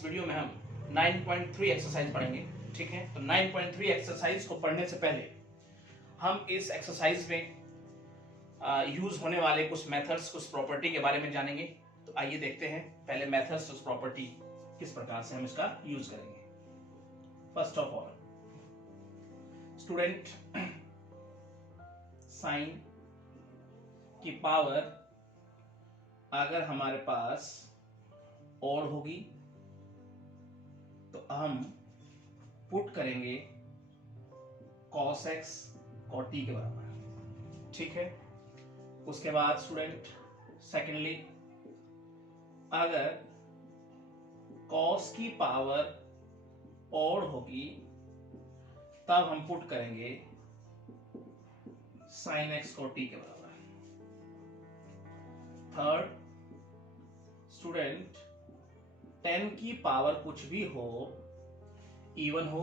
इस वीडियो में हम 9.3 एक्सरसाइज पढ़ेंगे। ठीक है, तो 9.3 एक्सरसाइज को पढ़ने से पहले हम इस एक्सरसाइज में यूज होने वाले कुछ मेथड्स, कुछ प्रॉपर्टी के बारे में जानेंगे। तो आइए देखते हैं पहले मेथड्स, उस प्रॉपर्टी किस प्रकार से हम इसका यूज करेंगे। First of all student, sine की पावर अगर हमारे पास और होगी तो हम पुट करेंगे cos x cot t के बराबर। ठीक है, उसके बाद स्टूडेंट सेकेंडली, अगर cos की पावर और होगी तब हम पुट करेंगे sin x cot t के बराबर। थर्ड स्टूडेंट, 10 की पावर कुछ भी हो, इवन हो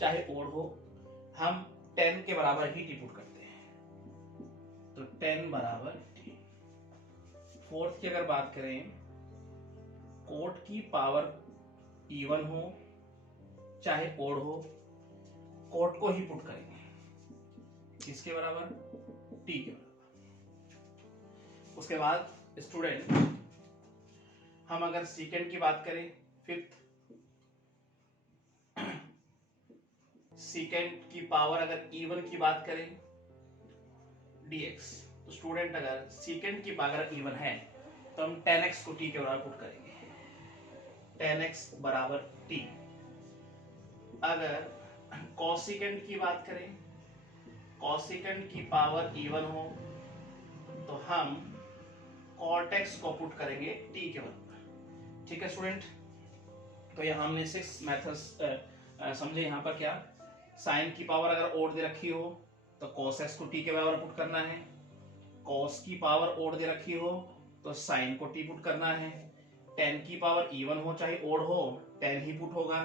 चाहे ओड हो, हम 10 के बराबर ही टी पुट करते हैं, तो 10 बराबर टी। फोर्थ की अगर बात करें, कोट की पावर इवन हो चाहे ओड हो, कोट को ही पुट करेंगे इसके बराबर, टी के बराबर। उसके बाद स्टूडेंट, हम अगर सीकेंड की बात करें, फिफ्थ, सीकेंड की पावर अगर इवन की बात करें dx, तो स्टूडेंट अगर सीकेंड की पावर इवन है तो हम 10x को t के बराबर पुट करेंगे, 10x बराबर t। अगर कोसिकेंड की बात करें, कोसिकेंड की पावर इवन हो तो हम cot x को पुट करेंगे t के बराबर। ठीक है स्टूडेंट, तो यहाँ हमने 6 मेथड्स समझे। यहाँ पर क्या, साइन की पावर अगर ओड दे रखी हो तो cos x को t के बराबर पुट करना है, cos की पावर ओड दे रखी हो तो साइन को t पुट करना है, 10 की पावर इवन हो चाहे ओड हो 10 ही पुट होगा,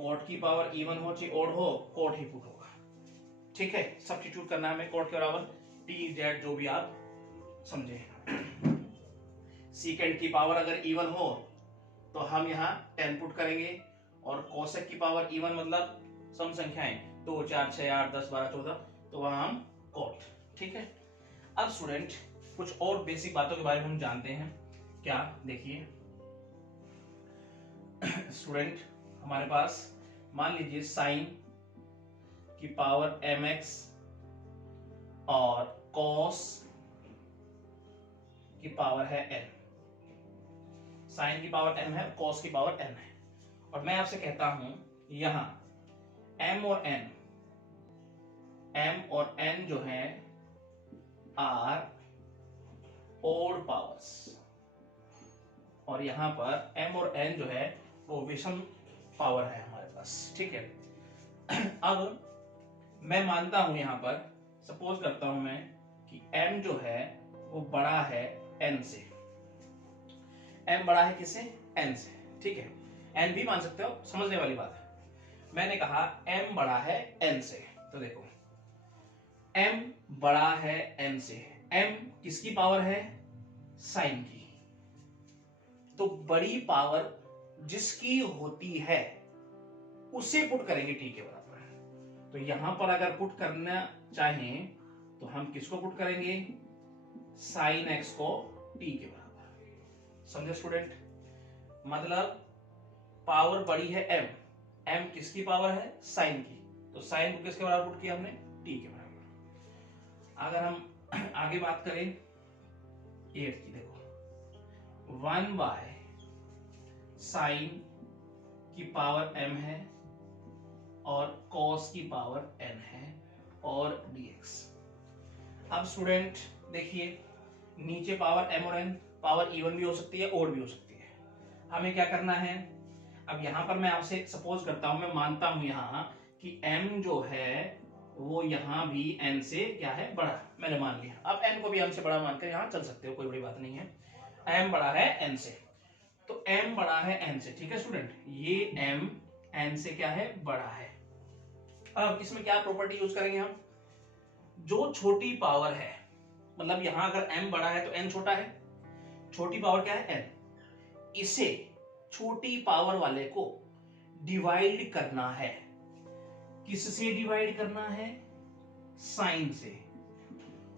cot की पावर इवन हो चाहे ओड हो cot ही पुट होगा। ठीक है, सब्स्टिट्यूट करना है हमें cot के बराबर t z, जो भी आप समझे। सीकेंड की पावर अगर इवन हो तो हम यहाँ 10 पुट करेंगे, और कोसेक की पावर इवन मतलब सम संख्याएं 2 4 6 8 10 12 14, तो वहां हम कोट। ठीक है, अब स्टूडेंट कुछ और बेसिक बातों के बारे में हम जानते हैं। क्या, देखिए स्टूडेंट, हमारे पास मान लीजिए साइन की पावर mx और कॉस की पावर है n। साइन की पावर m है, कॉस की पावर n है, और मैं आपसे कहता हूं यहां m और n जो है आर ओड पावर्स, और यहां पर m और n जो है वो विषम पावर है हमारे पास। ठीक है, अब मैं मानता हूं यहां पर, सपोज करता हूं मैं कि m जो है वो बड़ा है n से, m बड़ा है किससे, n से। ठीक है, n भी मान सकते हो, समझने वाली बात है। मैंने कहा m बड़ा है n से, तो देखो m बड़ा है n से, m किसकी पावर है, साइन की, तो बड़ी पावर जिसकी होती है उसे पुट करेंगे t के बराबर। तो यहां पर अगर पुट करना चाहें तो हम किसको पुट करेंगे, साइन x को t के बराबर। समझे स्टूडेंट, मतलब पावर बड़ी है m, m किसकी पावर है, साइन की, तो साइन को किसके बराबर पुट किया हमने, t के बराबर। अगर हम आगे बात करें 8 की, देखो 1 बाय साइन की पावर m है और cos की पावर n है और dx। अब स्टूडेंट देखिए, नीचे पावर m और n, पावर इवन भी हो सकती है, ओड भी हो सकती है। हमें क्या करना है, अब यहां पर मैं आपसे सपोज करता हूं, मैं मानता हूं यहां कि m जो है वो यहां भी n से क्या है, बड़ा, मैंने मान लिया। अब n को भी m से बड़ा मानकर यहां चल सकते हो, कोई बड़ी बात नहीं है। m बड़ा है n से, तो m बड़ा है n से। ठीक है स्टूडेंट, ये m n से क्या है, बड़ा है। अब इसमें क्या प्रॉपर्टी यूज करेंगे हम, जो छोटी पावर है, मतलब यहां अगर m बड़ा है तो n छोटा है, छोटी पावर क्या है n, इसे छोटी पावर वाले को डिवाइड करना है। किससे डिवाइड करना है? साइन से।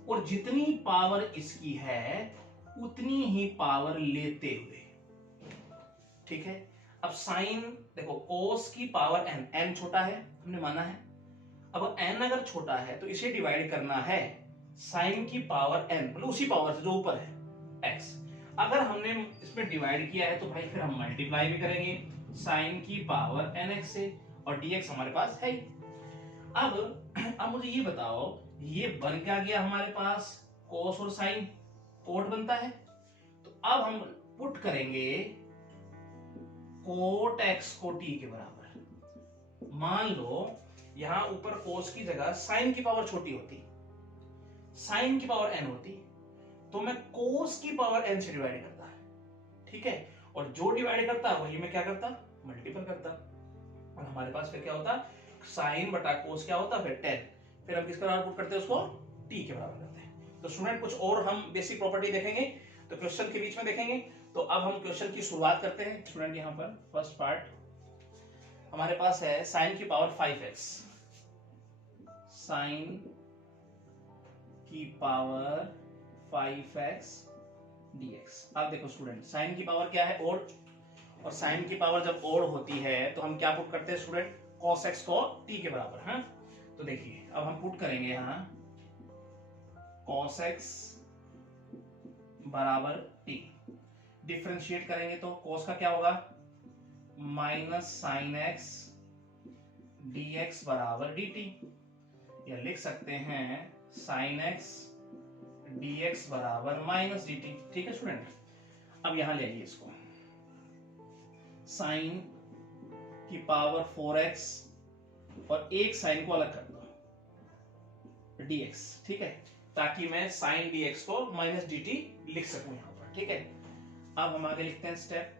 और जितनी पावर इसकी है उतनी ही पावर लेते हुए, ठीक है। अब साइन देखो, कोस की पावर n, n छोटा है हमने माना है। अब n अगर छोटा है तो इसे डिवाइड करना है साइन की पावर n, मतलब उसी पावर से जो ऊपर है x। अगर हमने इसमें डिवाइड किया है तो भाई फिर हम मल्टीप्लाई भी करेंगे साइन की पावर nx से, और dx हमारे पास है ही। अब मुझे ये बताओ, ये बन क्या गया हमारे पास? कोस और साइन कोट बनता है। तो अब हम पुट करेंगे कोट x को t के बराबर। मान लो यहां ऊपर कोस की जगह साइन की पावर छोटी होती, साइन की पावर n होती, तो मैं कोस की पावर n से डिवाइड करता, ठीक है। और जो डिवाइड करता वही मैं क्या करता? मल्टीपल करता। और हमारे पास फिर क्या होता? साइन बटा कोस क्या होता? फिर 10। फिर हम किसके बराबर पुट करते हैं उसको? t के बराबर करते हैं। तो स्टूडेंट कुछ और हम बेसिक प्रॉपर्टी देखेंगे, तो क्वेश्चन के बीच में देखेंगे। तो अब हम क्वेश्चन की शुरुआत करते हैं। स्टूडेंट यहाँ पर फर्स्ट पार्ट हमारे पास है साइन की पावर 5x, साइन की पावर 5x dx। अब देखो स्टूडेंट, साइन की पावर क्या है? ओड। और साइन की पावर जब ओड होती है तो हम क्या पुट करते हैं स्टूडेंट? cos x को t के बराबर। हाँ, तो देखिए अब हम पुट करेंगे यहाँ cos x बराबर t। डिफरेंशिएट करेंगे तो cos का क्या होगा? माइनस साइन x dx बराबर dt, या लिख सकते हैं साइन x dx बराबर माइनस dt। ठीक है स्टूडेंट, अब यहां ले आइए इसको, साइन की पावर 4x और एक साइन को अलग कर दो dx, ठीक है, ताकि मैं साइन dx को माइनस dt लिख सकूं यहां पर। ठीक है, अब हम आगे लिखते हैं स्टेप,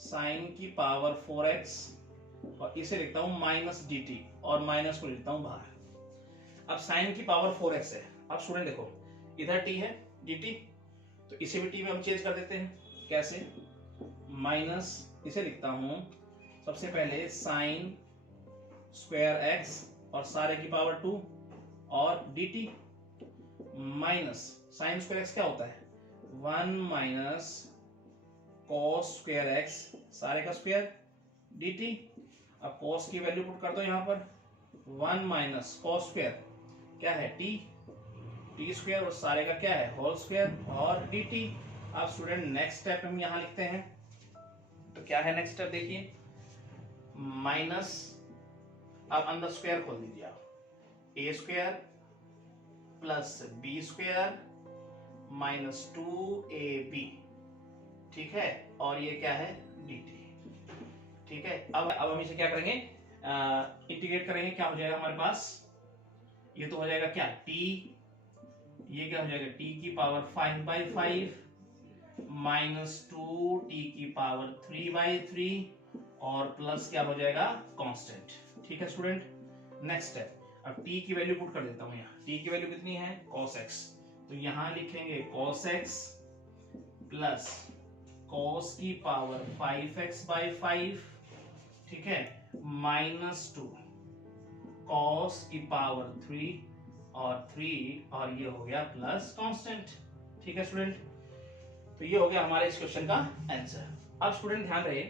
साइन की पावर 4x और इसे लिखता हूं माइनस dt, और माइनस को लिखता हूं बाहर। अब साइन की पावर 4x है। अब स्टूडेंट देखो, इधर t है dt, तो इसे भी t में हम चेंज कर देते हैं। कैसे? माइनस, इसे लिखता हूं सबसे पहले साइन स्क्वायर x और सारे की पावर 2 और dt, minus sine square x क्या होता है? 1 माइनस cos स्क्वायर x सारे का स्क्वायर dt। अब cos की वैल्यू पुट कर दो यहाँ पर, 1 माइनस cos स्क्वायर क्या है? t स्क्वायर और सारे का क्या है? होल स्क्वायर और dt। अब स्टूडेंट नेक्स्ट स्टेप हम यहाँ लिखते हैं, तो क्या है नेक्स्ट स्टेप? देखिए माइनस, अब अंदर स्क्वायर खोल दीजिए आप, a square plus b square minus 2ab, ठीक है, और ये क्या है? dt। ठीक है, अब हम इसे क्या करेंगे? इंटीग्रेट करेंगे। क्या हो जाएगा हमारे पास? ये तो हो जाएगा क्या? t, ये क्या हो जाएगा? t की पावर 5/5 माइनस 2t की पावर 3/3 और प्लस क्या हो जाएगा? कांस्टेंट। ठीक है स्टूडेंट, नेक्स्ट स्टेप, अब t की वैल्यू पुट कर देता हूं यहाँ। t की वैल्यू कितनी है? cos x, तो यहां लिखेंगे cos x प्लस cos की पावर 5x/5, ठीक है, माइनस 2 cos की पावर 3 और 3, और ये हो गया प्लस कांस्टेंट। ठीक है स्टूडेंट, तो ये हो गया हमारे इस क्वेश्चन का आंसर। अब स्टूडेंट ध्यान रहे,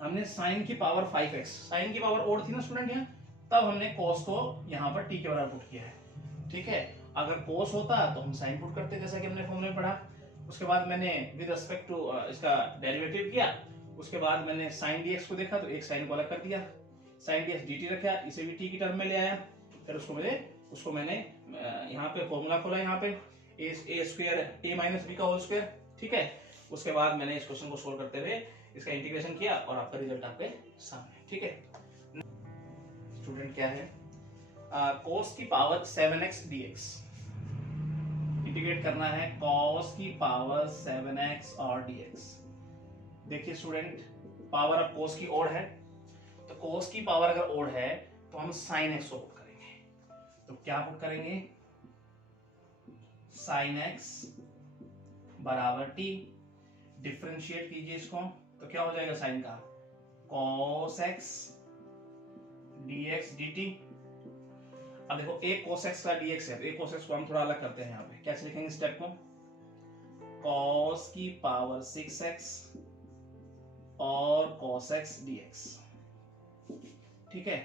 हमने साइन की पावर 5x, साइन की पावर ओड थी ना स्टूडेंट यहाँ, तब हमने cos को यहाँ पर t के बराबर पुट किया है। ठीक है, अगर cos होता तो हम साइन पुट करते, जैसा कि हमने फॉर्मूले में पढ़ा। उसके बाद मैंने विद रिस्पेक्ट टू इसका डेरिवेटिव किया, उसके बाद मैंने साइन dx को देखा तो एक साइन को अलग कर दिया, साइन dx dt रखा, इसे भी t की टर्म में ले आया, फिर उसको मैंने यहाँ पे फॉर्मूला खोला, यहाँ पे a square a minus b का होल स्क्वायर। ठीक है, उसके बाद मैंने इस क्वेश्चन को सोल्व करते हुए इसका इंटीग्रेशन किया और आपका रिजल्ट आपके सामने। ठीक है स्टूडेंट, क्या है? cos की पावर 7x dx, इंटीग्रेट करना है cos की पावर 7x और dx। देखिए स्टूडेंट, पावर अब cos की ओड है, तो cos की पावर अगर ओड है तो हम sin x को पुट करेंगे। तो क्या पुट करेंगे? sin x बराबर t, डिफरेंशिएट कीजिए इसको, तो क्या हो जाएगा साइन का, cos x dx dt। अब देखो एक cos x का dx है, तो एक cos x को हम थोड़ा अलग करते हैं। यहाँ पे कैसे लिखेंगे स्टेप को, cos की पावर 6x और cos x dx। ठीक है,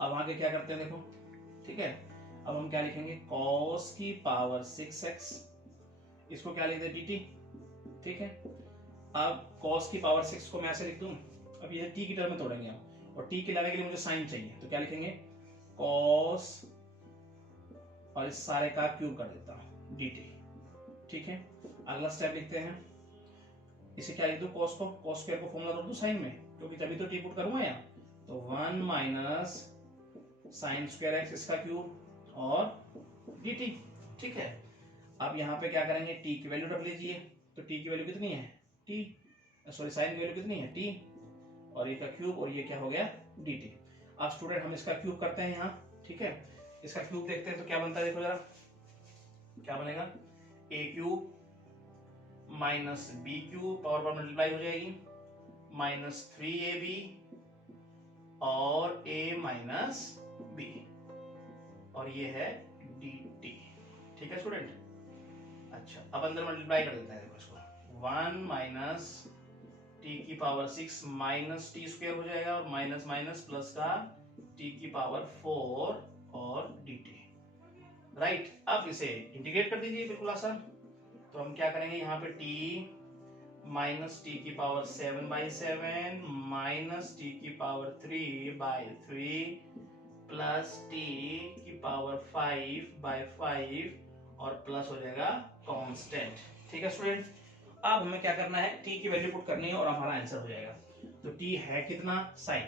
अब आगे क्या करते हैं देखो। ठीक है, अब हम क्या लिखेंगे, cos की पावर 6x, इसको क्या लिखते हैं dt। ठीक है, अब cos की पावर 6 को मैं ऐसे लिख दूं। अब ये t की टर्म में तोड़ेंगे हम, और t के लाने के लिए मुझे साइन चाहिए, तो क्या लिखेंगे, cos और इस सारे का क्यूब कर देता हूं dt। ठीक है, अगला स्टेप लिखते हैं, इसे क्या लिख दूं, cos को, cos स्क्वायर को फॉर्मूला जोड़ दूं साइन में, क्योंकि तभी तो t पुट करूंगा यहाँ। तो 1 माइनस साइन स्क्वायर x इसका क्यूब और dt। ठीक है, अब यहाँ पे क्या करेंगे, t की वैल्यू रख लीजिए। तो t की वैल्यू कितनी है, t, सॉरी साइन की वैल्यू कितनी है, t, और ये का क्यूब, और ये क्या हो गया, dt। अब स्टूडेंट हम इसका क्यूब करते हैं यहाँ। ठीक है, इसका क्यूब देखते हैं तो क्या बनता है, देखो जरा क्या बनेगा, a cube minus B cube, power पर मल्टीप्लाई हो जाएगी, माइनस 3ab और a माइनस b, और ये है dt। ठीक है स्टूडेंट, अच्छा अब अंदर मल्टीप्लाई कर देते हैं, देखो इसको 1 माइनस टी की पावर 6 माइनस टी स्क्वायर हो जाएगा, और माइनस माइनस प्लस का टी की पावर 4 और dt। राइट, अब इसे इंटीग्रेट कर दीजिए, बिल्कुल आसान। तो हम क्या करेंगे, यहाँ पे t माइनस टी की पावर 7/7 माइनस टी की पावर 3/3 प्लस टी की पावर 5/5 और प्लस हो जाएगा कांस्टेंट। ठीक है स्टूडेंट, अब हमें क्या करना है, t की वैल्यू पुट करनी है और हमारा आंसर हो जाएगा। तो t है कितना, साइन,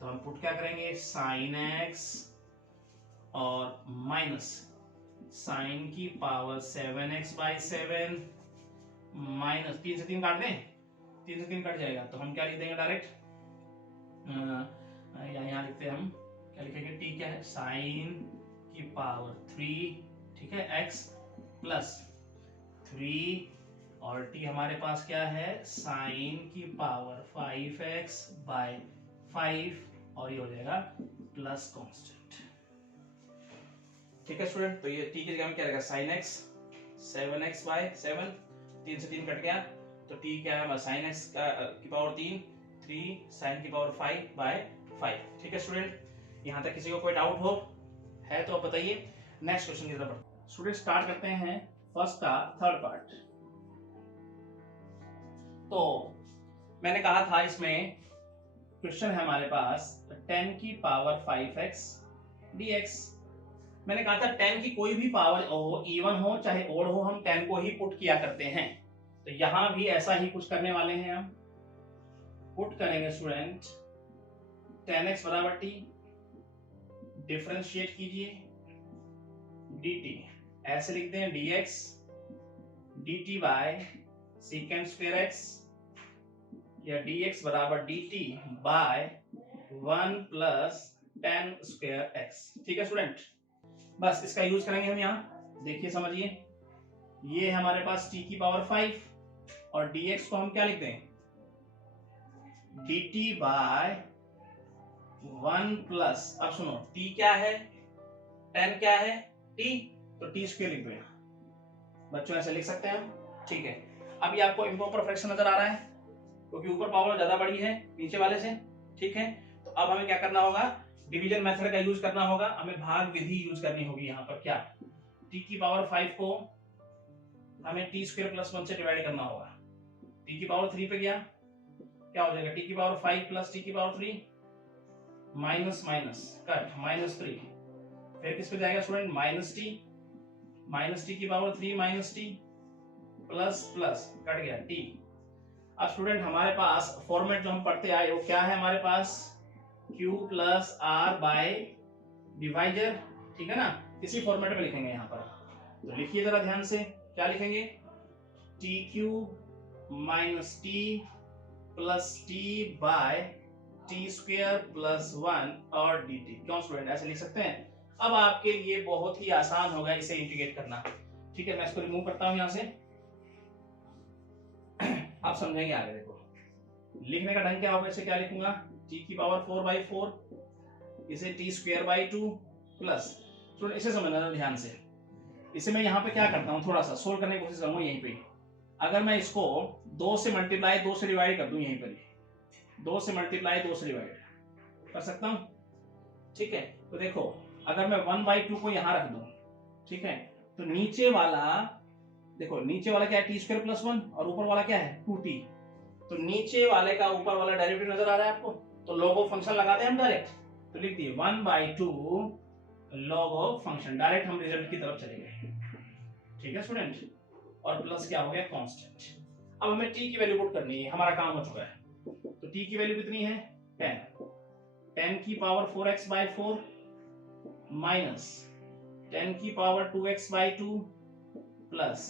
तो हम पुट क्या करेंगे, साइन x और माइनस साइन की पावर 7x/7 माइनस 3 से 3 काट दें, 3 से 3 कट जाएगा, तो हम क्या लिख देंगे डायरेक्ट, यहाँ लिखते हैं हम, क्या लिखेंगे, t क्या है, साइन की पावर 3, ठीक है, x प्लस 3 और t हमारे पास क्या है, साइन की पावर 5x/5, और ये हो जाएगा प्लस कांस्टेंट। ठीक है स्टूडेंट, तो ये t की जगह में क्या रहेगा, साइन x 7x/7, 3 से 3 कट गया, तो t क्या है, साइन x की पावर 3 साइन की पावर 5/5। ठीक है स्टूडेंट, यहाँ तक किसी को कोई डाउट हो है तो आप बताइए। नेक्स्ट क्वेश्चन की तरफ स्टूडेंट स्टार्ट करते हैं फर्स्ट का थर्ड पार्ट। तो मैंने कहा था इसमें क्वेश्चन है हमारे पास 10 की पावर 5x dx। मैंने कहा था 10 की कोई भी पावर हो, इवन हो चाहे ओड हो, हम 10 को ही पुट किया करते हैं। तो यहां भी ऐसा ही कुछ करने वाले हैं, हम पुट करेंगे स्टूडेंट 10x बराबर t, डिफरेंशिएट कीजिए dt, ऐसे लिखते हैं dx dt by second square x, या dx बराबर dt by 1 plus 10 square x। ठीक है स्टूडेंट, बस इसका यूज करेंगे हम यहाँ, देखिए समझिए, ये हमारे पास t की पावर 5 और dx को हम क्या लिखते हैं, dt बाय 1 प्लस, अब सुनो t क्या है, 10 क्या है t, तो t स्क्वायर लिख दो यहाँ, बच्चों ऐसे लिख सकते हैं हम। ठीक है, अब ये आपको इम्प्रॉपर फ्रैक्शन नजर आ रहा है, क्योंकि ऊपर पावर ज्यादा बड़ी है नीचे वाले से। ठीक है, तो अब हमें क्या करना होगा, डिवीजन मेथड का यूज करना होगा, हमें भाग विधि यूज करनी होगी। यहाँ पर क्या, t की पावर 5 को हमें t स्क्वायर प्लस 1 से डिवाइड करना होगा, t की पावर 3 पे गया, क्या हो जाएगा, t की पावर 5 प्लस t की पावर 3, माइनस माइनस कट, -3, फिर किस पे जाएगा स्टूडेंट, माइनस टी की power 3 minus T plus plus cut गया t। अब स्टूडेंट हमारे पास फॉर्मेट जो हम पढ़ते आए वो क्या है, हमारे पास q plus R by divisor. ठीक है ना, इसी फॉर्मेट में लिखेंगे यहाँ पर, तो लिखिए जरा ध्यान से, क्या लिखेंगे, T cube minus T plus T by T square plus 1 और डी टी। क्यों स्टूडेंट, ऐसे लिख सकते हैं। अब आपके लिए बहुत ही आसान होगा इसे इंटीग्रेट करना। ठीक है, मैं इसको रिमूव करता हूं यहां से, आप समझेंगे आगे। देखो लिखने का ढंग क्या होगा, इसे क्या लिखूंगा, t की पावर 4/4, इसे t square by 2 plus, student इसे समझना ध्यान से। इसे मैं यहाँ पे क्या करता हूँ, थोड़ा सा सोल्व करने की कोशिश करूंगा यहीं पे। अगर मैं इसको 2 से मल्टीप्लाई 2 से डिवाइड कर दूं, यहीं पर 2 से मल्टीप्लाई 2 से डिवाइड कर सकता हूँ, ठीक है। तो देखो अगर मैं 1/2 को यहाँ रख दूं, ठीक है, तो नीचे वाला देखो, नीचे वाला क्या है, टी स्क्वायर प्लस 1 और ऊपर वाला क्या है 2t। तो नीचे वाले का ऊपर वाला डेरिवेटिव नजर आ रहा है आपको, तो log ऑफ फंक्शन लगाते हैं हम डायरेक्ट, तो लिख दिए 1/2 log ऑफ फंक्शन, डायरेक्ट हम रिजल्ट की तरफ चले गए, ठीक है स्टूडेंट। और प्लस क्या हो गया, कांस्टेंट। अब हमें t की वैल्यू पुट करनी है, हमारा काम हो चुका है। तो t की वैल्यू कितनी है 10 की पावर 4x/4 माइनस 10 की power 2x/2 plus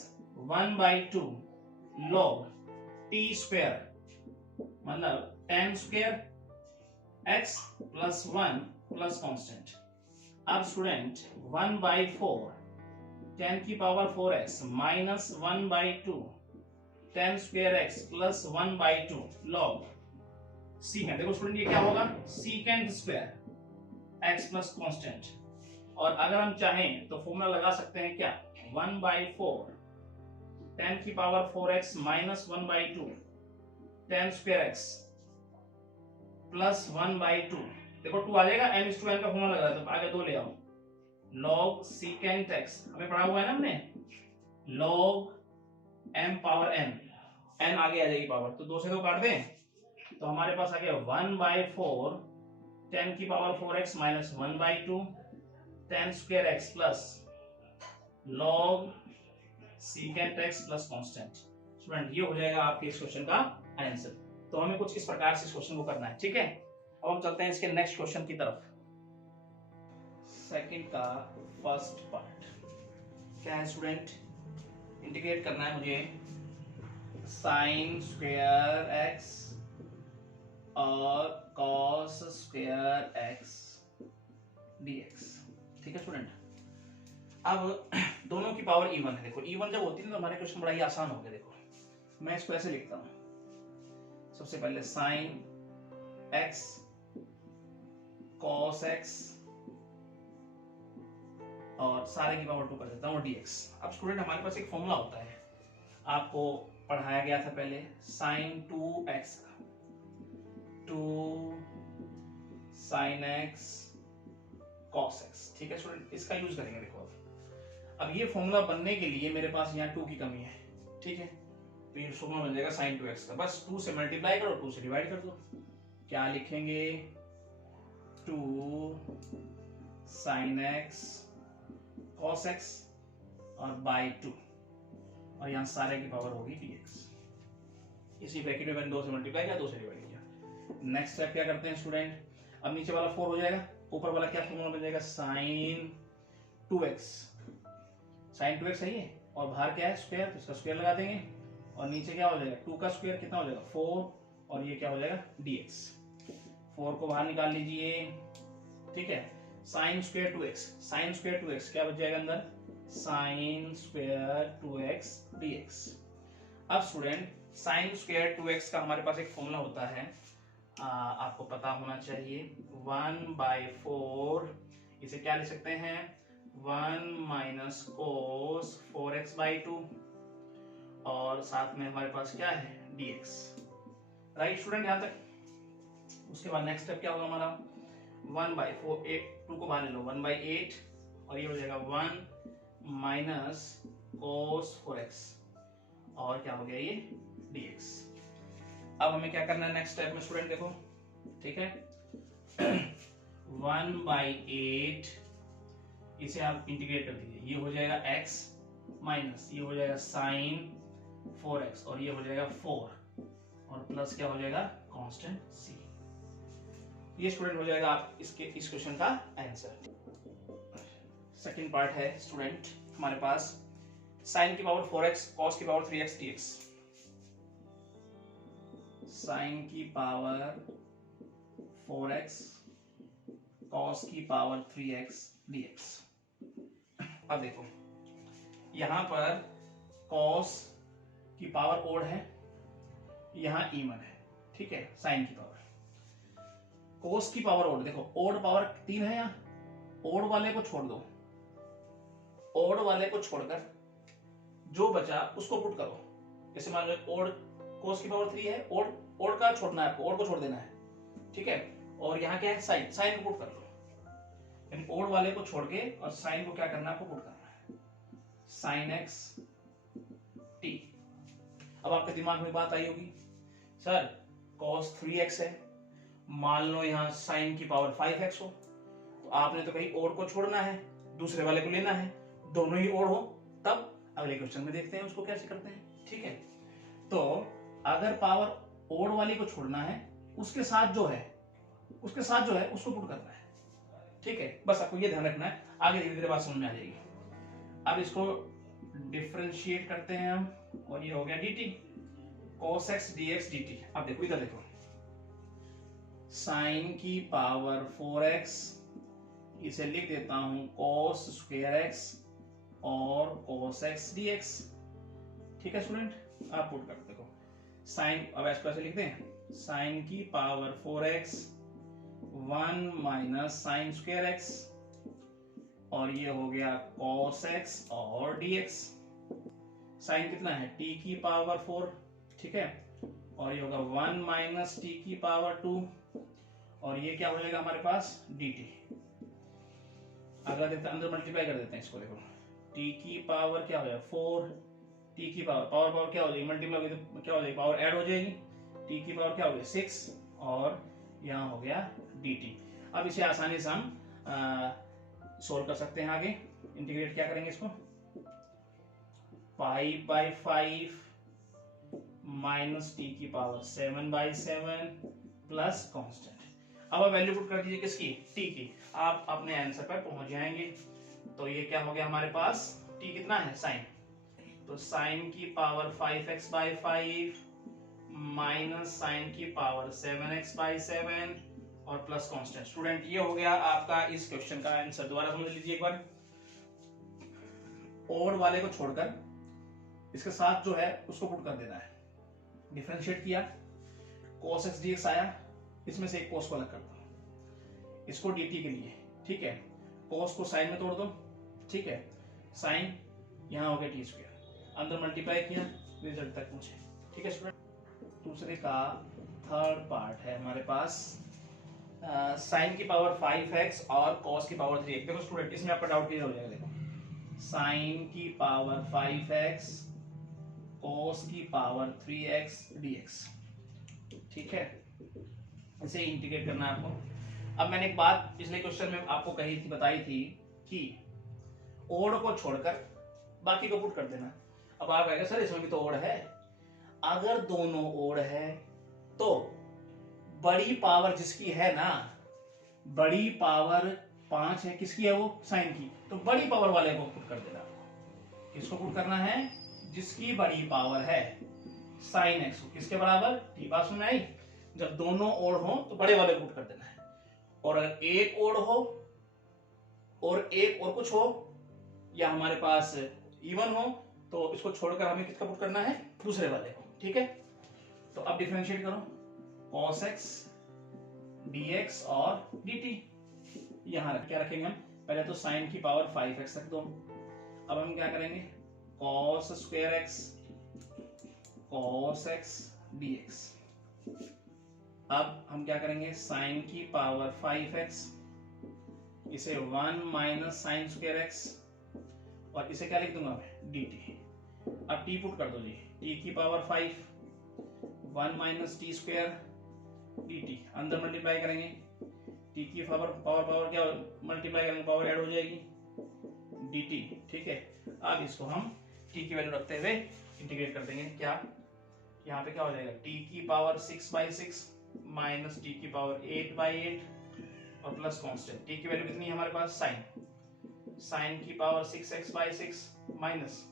1/2 log t square, मतलब 10 square x plus 1 plus constant. अब स्टूडेंट 1/4 10 की power 4x minus 1/2 10 square x plus 1/2 log सीकेंड। देखो स्टूडेंट ये क्या होगा, secant square x plus constant. और अगर हम चाहें तो फॉर्मूला लगा सकते हैं क्या, 1/4 10 की power 4x minus 1/2 10 square x plus 1/2, देखो 2 आ जाएगा, m is to n का फॉर्मूला लगा, तो आगे 2 ले आओ, log secant x, हमें पढ़ा हुआ है ना हमने, log m power n, n आगे आ जाएगी पावर, तो 2 से 2 काट दें, तो हमारे पास आ गया 1/4 10 की power 4x minus 1/2 10 square x plus log secant x plus constant. Student ये हो जाएगा आपके इस क्वेश्चन का आंसर। तो हमें कुछ इस प्रकार से इस क्वेश्चन को करना है, ठीक है। अब हम चलते हैं इसके नेक्स्ट क्वेश्चन की तरफ। सेकंड का फर्स्ट पार्ट क्या है स्टूडेंट, इंटीग्रेट करना है मुझे साइन स्क्वायर x और कॉस स्क्वायर x dx, ठीक है स्टूडेंट। अब दोनों की पावर इवन है, देखो इवन जब होती है तो हमारे क्वेश्चन बड़ा ही आसान हो गया। देखो मैं इसको ऐसे लिखता हूं, सबसे पहले साइन x cos x और सारे की पावर 2 कर देता हूँ dx। अब स्टूडेंट हमारे पास एक फॉर्मूला होता है, आपको पढ़ाया गया था पहले, sine 2x 2 sine x cos x, ठीक है स्टूडेंट, इसका यूज करेंगे। देखो अब ये फॉर्मूला बनने के लिए मेरे पास यहाँ 2 की कमी है, ठीक है, तो ये फॉर्मूला बन जाएगा साइन 2x का, बस 2 से मल्टीप्लाई करो 2 से डिवाइड कर दो, क्या लिखेंगे 2 साइन x cos x और बाई 2, और यहाँ सारे की पावर होगी dx। इसी ब्रैकेट में मैंने 2 से मल्टीप्लाई किया 2 से डिवाइड किया। नेक्स्ट स्टेप क्या करते हैं स्टूडेंट, अब नीचे वाला 4 हो जाएगा, ऊपर वाला क्या फॉर्मूला बन जाएगा साइन 2x, साइन 2x सही है, और बाहर क्या है स्क्वायर, तो इसका स्क्वायर लगा देंगे, और नीचे क्या हो जाएगा 2 का स्क्वायर कितना हो जाएगा 4, और ये क्या हो जाएगा dx। 4 को बाहर निकाल लीजिए, ठीक है, sine square 2x, sine square 2x क्या बच जाएगा अंदर, साइन स्क्वायर 2x dx। अब स्टूडेंट साइन स्क्वायर 2x का हमारे पास एक फॉर्मूला होता है, आपको पता होना चाहिए, 1/4, इसे क्या लिख सकते हैं 1 माइनस कोस 4x/2, और साथ में हमारे पास क्या है dx, राइट स्टूडेंट यहाँ तक। उसके बाद नेक्स्ट स्टेप क्या होगा हमारा, 1/4 2 को बाहर ले लो, 1/8, और ये हो जाएगा 1 माइनस कोस 4x, और क्या हो गया ये dx। अब हमें क्या करना है नेक्स्ट स्टेप में स्टूडेंट, देखो ठीक है 1/8, इसे आप इंटीग्रेट कर दीजिए, ये हो जाएगा x माइनस ये हो जाएगा साइन 4x, और ये हो जाएगा 4, और प्लस क्या हो जाएगा कांस्टेंट c। ये स्टूडेंट हो जाएगा आप इसके इस क्वेश्चन का आंसर। सेकंड पार्ट है स्टूडेंट हमारे पास साइन की पावर 4x कॉस की पावर 3x dx, साइन की पावर 4x कॉस की पावर 3x dx। अब देखो यहां पर कॉस की पावर ओड है, यहां इवन है, ठीक है, साइन की पावर। कोस की पावर ओड, देखो ओड पावर 3 है, यहाँ ओड वाले को छोड़ दो, ओड वाले को छोड़कर जो बचा उसको पुट करो। जैसे मान लो ओड कोस की पावर 3 है, ओड ओड का छोड़ना है आपको, ओड को छोड़ देना है, ठीक है। और यहाँ क्या है, साइन, साइन को पुट कर लो, यानी ओड वाले को छोड़ के और साइन को क्या करना है, आपको पुट करना है, साइन एक्स टी। अब आपके दिमाग में बात आई होगी, सर cos 3x है, मान लो यहाँ साइन की पावर 5x हो, तो आपने तो कहीं ओड को छोड़ना है, दूसरे वाले को लेना है, दोनों ही ओड हो, तब अगले क्वेश्चन में देखते हैं उसको कैसे करते हैं, ठीक है। तो अगर पावर ओड वाली को छोड़ना है, उसके साथ जो है उसको पुट करना है, ठीक है। बस आपको ये ध्यान रखना है, आगे धीरे धीरे बात समझ में आ जाएगी। अब इसको डिफरेंशिएट करते हैं हम, और ये हो गया dt, cos x dx dt। अब देखो इधर देखो, साइन की पावर 4x, इसे लिख देता हूं cos स्क्वायर x और cos x dx, ठीक है स्टूडेंट। आप पुट कर देखो, साइन, अब इसको ऐसे लिखते हैं, साइन की power 4x 1 minus sine square x, और ये हो गया cos x और dx। साइन कितना है, t की पावर 4, ठीक है, और ये होगा 1 माइनस t की पावर 2, और ये क्या हो जाएगा हमारे पास dt। अगला देखते हैं, अंदर मल्टीप्लाई कर देते हैं इसको, देखो t की पावर क्या हो जाएगा 4, t की पावर पावर क्या हो जाएगी, मल्टीप्लाई होगी तो क्या हो जाएगी, पावर ऐड हो जाएगी, t की पावर क्या हो गया 6, और यहाँ हो गया dt। अब इसे आसानी से हम सोल्व कर सकते हैं। आगे इंटीग्रेट क्या करेंगे इसको, 5/5 माइनस टी की पावर 7/7 प्लस कांस्टेंट। अब वैल्यू पुट कर दीजिए किसकी, टी की, आप अपने आंसर पर पहुंच जाएंगे। तो ये क्या हो गया हमारे पास, टी कितना है साइन, तो साइन की पावर 5x/5 माइनस साइन की पावर 7x/7 और प्लस कांस्टेंट। स्टूडेंट ये हो गया आपका इस क्वेश्चन का आंसर। दोबारा समझ लीजिए एक बार, ओड वाले को छोड़कर इसके साथ जो है उसको पुट कर देना है, डिफरेंशिएट किया, cos x dx आया, इसमें से एक cos को अलग कर दो, इसको dt के लिए, ठीक है, cos को साइन में तोड़ दो, ठीक है, साइन यहाँ हो गया t स्क्वायर, अंदर मल्टीप्लाई किया, रिजल्ट तक पहुंचे, ठीक है स्टूडेंट। दूसरे का थर्ड पार्ट है हमारे पास, साइन की पावर 5x और cos की पावर 3x। देखो स्टूडेंट, इसमें आपका डाउट क्लियर हो जाएगा। देखो साइन की पावर 5x cos की पावर 3x dx, ठीक है, इसे इंटीग्रेट करना है आपको। अब मैंने एक बात पिछले क्वेश्चन में आपको कही थी, बताई थी कि ओड को छोड़कर बाकी को पुट कर देना। अब आप कहेंगे सर इसमें भी तो ओड है, अगर दोनों ओड है तो बड़ी पावर जिसकी है ना, बड़ी पावर 5 है, किसकी है वो, साइन की, तो बड़ी पावर वाले को पुट कर देना। किसको पुट करना है, जिसकी बड़ी पावर है, साइन एक्स को, किसके बराबर, ठीक बात सुन आई। जब दोनों ओड हो तो बड़े वाले को पुट कर देना है, और अगर एक ओड हो और एक और कुछ हो, या हमारे पास इवन हो, तो इसको छोड़कर हमें किसका पुट करना है, दूसरे वाले को, ठीक है। तो अब डिफरेंशिएट करो, cos x dx और dt। यहां क्या रखेंगे हम, पहले तो साइन की पावर 5x रख दो, अब हम क्या करेंगे, cos square x cos x dx। अब हम क्या करेंगे, साइन की पावर 5x, इसे 1 माइनस साइन स्क्वायर x, और इसे क्या लिख दूंगा मैं, dt। अब t पुट कर दो जी, t की power 5 1 minus T square dt, अंदर मल्टीप्लाई करेंगे, t की पावर क्या मल्टीप्लाई करेंगे, पावर ऐड हो जाएगी, dt, ठीक है। अब इसको हम t की वैल्यू रखते हुए इंटीग्रेट कर देंगे, क्या यहाँ पे क्या हो जाएगा, t की पावर 6/6 माइनस t की पावर 8/8 और प्लस कांस्टेंट। t की वैल्यू कितनी है हमारे पास, साइन की पावर 6x/6 माइनस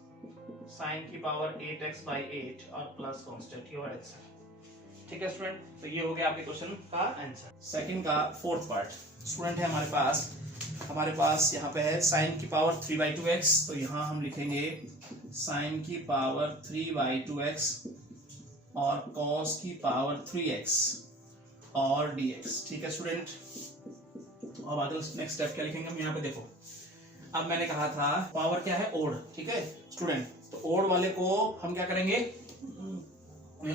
साइन की पावर 8x/8 और प्लस कांस्टेंट, ये वाला आंसर, ठीक है स्टूडेंट। तो ये हो गया आपके क्वेश्चन का आंसर। सेकंड का फोर्थ पार्ट स्टूडेंट है हमारे पास यहाँ पे है साइन की पावर 3/2x, तो यहाँ हम लिखेंगे साइन की पावर 3/2x और cos की पावर 3x और dx। ठीक है स्टूडेंट, अब आगे नेक्स्ट स्टेप क्या लिखेंगे हम यहाँ पे देखो। अब मैंने कहा था पावर क्या है, ओड। ठीक है स्टूडेंट, तो ओड वाले को हम क्या करेंगे,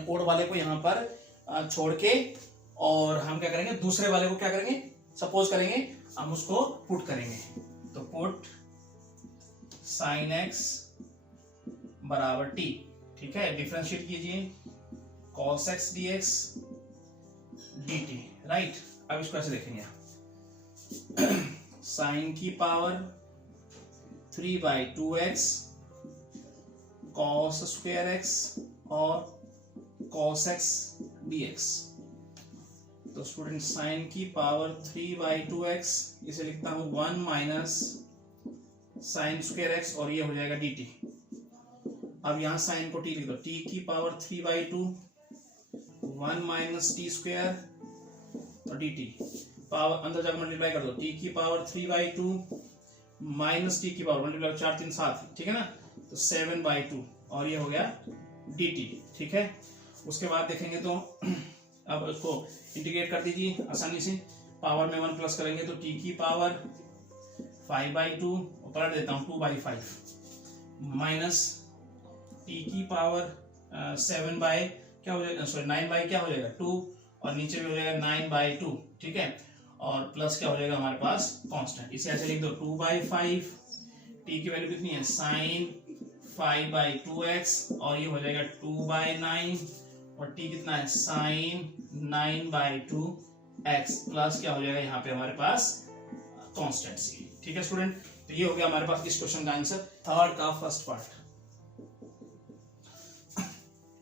ओड वाले को यहाँ पर छोड़ के और हम क्या करेंगे, दूसरे वाले को क्या करेंगे, सपोज करेंगे हम उसको पुट करेंगे। तो पुट sin x बराबर t। ठीक है, डिफरेंशिएट कीजिए cos x dx dt। Right, अब इसको ऐसे देखेंगे sin की power 3/2x cos square x और cos x dx। तो स्टूडेंट sin की पावर 3/2x, इसे लिखता हूं 1 माइनस sin स्क्वायर x और ये हो जाएगा dt। अब यहां sin को t लिख दो, t की पावर 3/2 1 माइनस टी स्क्वायर और dt। पावर अंदर जाकर मल्टीप्लाई कर दो, t की पावर 3/2 माइनस टी की पावर मल्टीप्लाई 4 3 7, ठीक है ना, तो 7/2 और ये हो गया dt। ठीक है, उसके बाद देखेंगे तो अब उसको इंटीग्रेट कर दीजिए आसानी से। पावर में 1 प्लस करेंगे तो t की पावर 5/2 और पलट देता हूं 2/5 माइनस t की पावर 7 बाय क्या हो जाएगा, सॉरी 9 बाय क्या हो जाएगा 2 और नीचे भी हो जाएगा 9/2। ठीक है, और प्लस क्या हो जाएगा हमारे पास कांस्टेंट, इसे ऐसे लिख दो 2/5। t की वैल्यू कितनी है, sin 5/2x और ये हो जाएगा 2/9 और t कितना है, sin 9/2x प्लस क्या हो जाएगा यहाँ पे हमारे पास कांस्टेंट सी। ठीक है स्टूडेंट, तो ये हो गया हमारे पास इस क्वेश्चन का आंसर। थर्ड का फर्स्ट पार्ट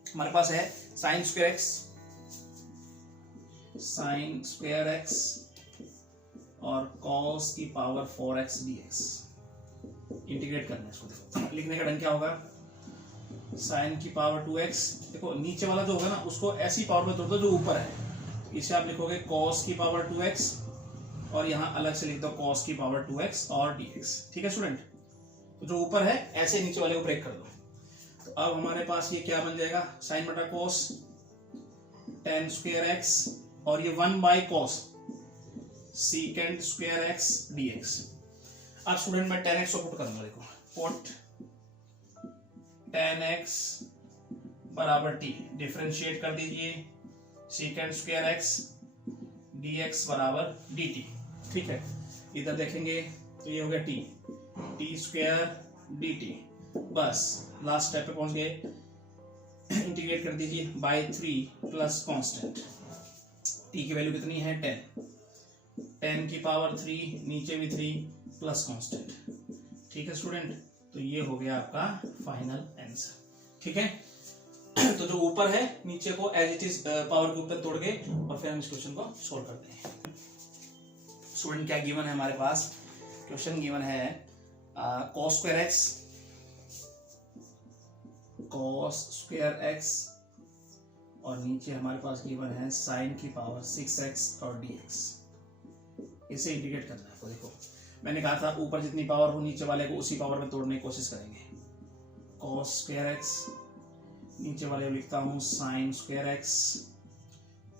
हमारे पास है sin स्क्वायर x और cos की पावर 4x dx। इंटीग्रेट करना है इसको। देखो लिखने का ढंग क्या होगा, sin की पावर 2x, देखो नीचे वाला जो होगा ना उसको ऐसी पावर में तोड़ दो जो ऊपर है, इसे आप लिखोगे cos की पावर 2x और यहाँ अलग से लिख दो cos की पावर 2x और dx। ठीक है स्टूडेंट, तो जो ऊपर है ऐसे नीचे वाले को ब्रेक कर दो। तो अब हमारे पास ये क्या बन जाएगा, sin बटा cos tan स्क्वायर x और ये 1/cos secant square x dx। अब स्टूडेंट मैं tan x को पुट करूंगा, देखो पुट tan x बराबर t, डिफरेंशिएट कर दीजिए secant स्क्वायर x dx बराबर dt। ठीक है, इधर देखेंगे तो ये हो गया t स्क्वायर dt। बस लास्ट स्टेप पे पहुंच गए, इंटीग्रेट कर दीजिए बाय 3 प्लस कांस्टेंट। t की वैल्यू कितनी है 10 की पावर 3 नीचे भी 3 प्लस कांस्टेंट। ठीक है स्टूडेंट, तो ये हो गया आपका फाइनल आंसर। ठीक है, तो जो ऊपर है नीचे को एज इट इज पावर के ऊपर तोड़ के और फिर हम इस क्वेश्चन को सोल्व करते हैं। स्टूडेंट क्या गिवन है हमारे पास, क्वेश्चन गिवन है cos स्क्वायर x और नीचे हमारे पास गिवन है sin की पावर 6x और dx। इसे इंटीग्रेट करना है आपको। देखो मैंने कहा था ऊपर जितनी पावर हो नीचे वाले को उसी पावर में तोड़ने की कोशिश करेंगे। cos स्क्वायर x, नीचे वाले को लिखता हूं sin स्क्वायर x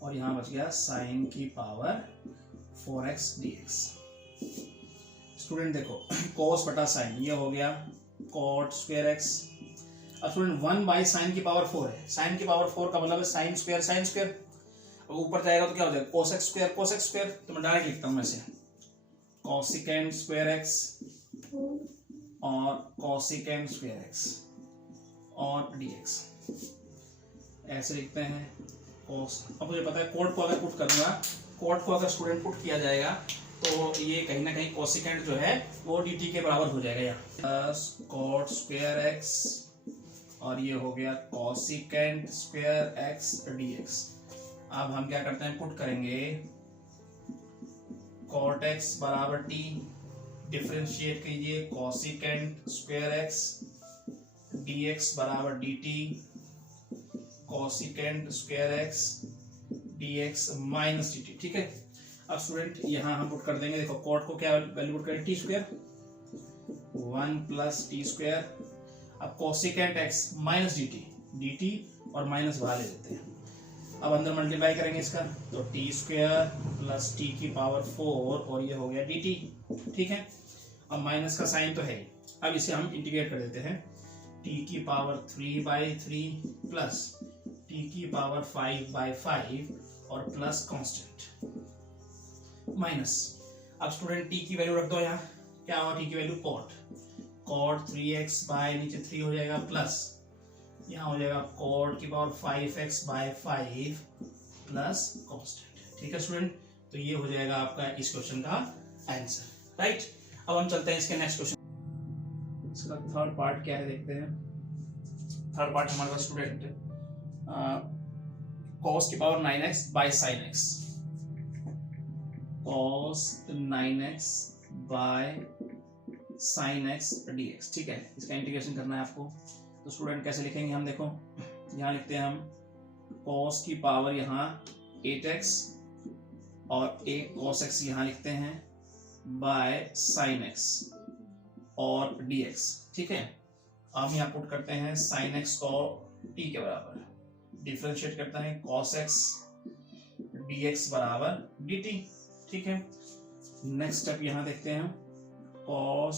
और यहां बच गया sin की पावर 4x dx। स्टूडेंट देखो cos बटा sin ये हो गया cot स्क्वायर x। अब स्टूडेंट 1/sin की पावर 4 है, sin की पावर 4 का मतलब है sin स्क्वायर, और ऊपर जाएगा तो क्या हो जाएगा cos x स्क्वायर। तो मैं डायरेक्ट लिखता हूं ऐसे cosecant स्क्वायर x और cosecant स्क्वायर x और dx ऐसे लिखते हैं cos। अब मुझे पता है कोट को अगर पुट करूंगा, कोट को अगर स्टूडेंट पुट किया जाएगा तो ये कहीं ना कहीं कोसिकेंट जो है वो dt के बराबर हो जाएगा यहाँ, प्लस cot स्क्वायर x और ये हो गया कोसिकेंट स्क्वायर x dx। अब हम क्या करते हैं, पुट करेंगे cot x बराबर t, डिफरेंशिएट कीजिए कोसिकेंट स्क्वायर x dx बराबर dt, cosecant square x dx minus dt। ठीक है, अब स्टूडेंट यहाँ हम पुट कर देंगे। देखो cot को क्या वैल्यू पुट करें, t square 1 plus T square. अब कोसिकेंट x माइनस dt और माइनस बाहर ले लेते हैं। अब अंदर मल्टीप्लाई करेंगे इसका, तो टी स्क्वायर प्लस टी की पावर 4 और ये हो गया डी टी। ठीक है, अब माइनस का साइन तो है ही, अब इसे हम इंटीग्रेट कर देते हैं। टी की पावर 3/3 प्लस टी की पावर 5/5 और प्लस कांस्टेंट माइनस। अब स्टूडेंट टी की वैल्यू रख दो यहाँ, क्या होगा टी की वैल्यू कॉट 3x बाय नीचे 3 हो जाएगा प्लस यहाँ हो जाएगा कॉट की पावर 5x/5 प्लस कांस्टेंट। ठीक है स्टूडेंट, तो ये हो जाएगा आपका इस क्वेश्चन का आंसर। राइट, अब हम चलते हैं इसके नेक्स्ट क्वेश्चन। इसका थर्ड पार्ट क्या है देखते हैं। थर्ड पार्ट हमारे पास स्टूडेंट cos की power 9x by sin x, cos 9x by sin x dx। ठीक है, इसका इंटीग्रेशन करना है आपको। तो स्टूडेंट कैसे लिखेंगे हम, देखो यहाँ लिखते हैं हम cos की पावर यहाँ 8x और एक cos x यहाँ लिखते हैं बाय sin x और dx। ठीक है, हम यहाँ पुट करते हैं sin x को t के बराबर, डिफरेंशिएट करता है cos x dx बराबर dt। ठीक है, नेक्स्ट स्टेप यहाँ देखते हैं, cos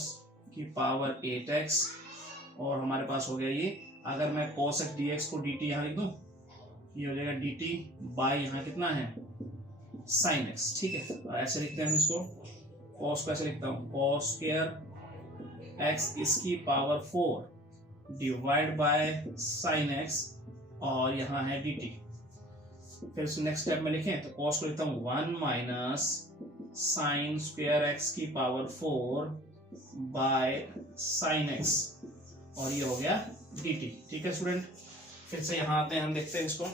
की पावर 8x और हमारे पास हो गया ये, अगर मैं cos x dx को dt यहाँ लिख दूं, ये हो जाएगा dt बाय यहाँ कितना है sin x। ठीक है, और ऐसे लिखते हैं हम इसको, cos को ऐसे लिखता हूँ cos स्क्वायर x इसकी power 4 divide by sin x और यहाँ है dt। फिर नेक्स्ट स्टेप में लिखें तो cos को लिखता हूँ 1 माइनस साइन स्क्वायर x की पावर 4 बाय sin x और ये हो गया dt। ठीक है स्टूडेंट, फिर से यहाँ आते हैं, हम देखते हैं इसको।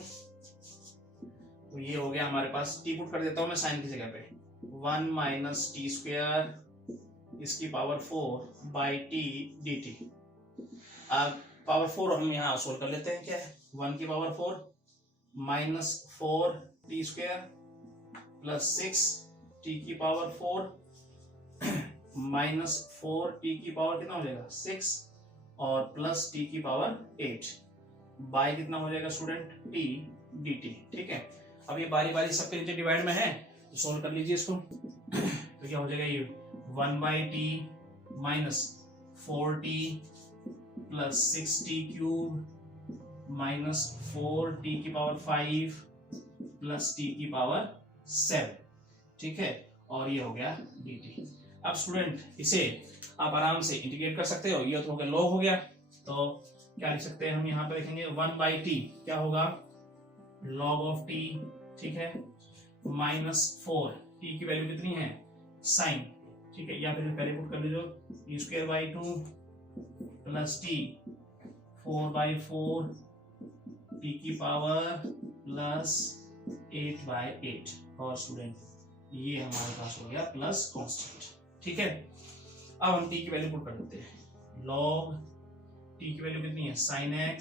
तो ये हो गया हमारे पास, टी पुट कर देता हूँ मैं साइन की जगह पे, 1 माइनस टी स्क्वायर इसकी power 4 by T D T. अब पावर 4 हम यहाँ सोल्व कर लेते हैं, क्या है 1 की power 4 minus 4 T square plus 6 T की पावर 4 माइनस 4 टी की पावर कितना हो जाएगा 6 और प्लस टी की पावर 8 बाई कितना हो जाएगा स्टूडेंट टी डी टी। ठीक है, अब ये बारी बारी सबके नीचे डिवाइड में है तो सोल्व कर लीजिए इसको। तो क्या हो जाएगा ये 1 by T minus 4t plus 6t cube minus 4t की पावर 5 प्लस t की पावर 7। ठीक है, और ये हो गया dt। अब स्टूडेंट इसे आप आराम से इंटीग्रेट कर सकते हो, ये तो हो गया log हो गया, तो क्या लिख सकते हैं हम यहाँ पे लिखेंगे 1 बाई टी क्या होगा log ऑफ t। ठीक है, माइनस 4 t की वैल्यू कितनी है साइन। ठीक है, या फिर पहले पुट कर लीजिए u square by 2 plus t 4/4 t की पावर प्लस 8/8 और स्टूडेंट ये हमारे पास हो गया प्लस कांस्टेंट। ठीक है, अब हम t की वैल्यू पुट कर देते हैं, log t की वैल्यू कितनी है sin x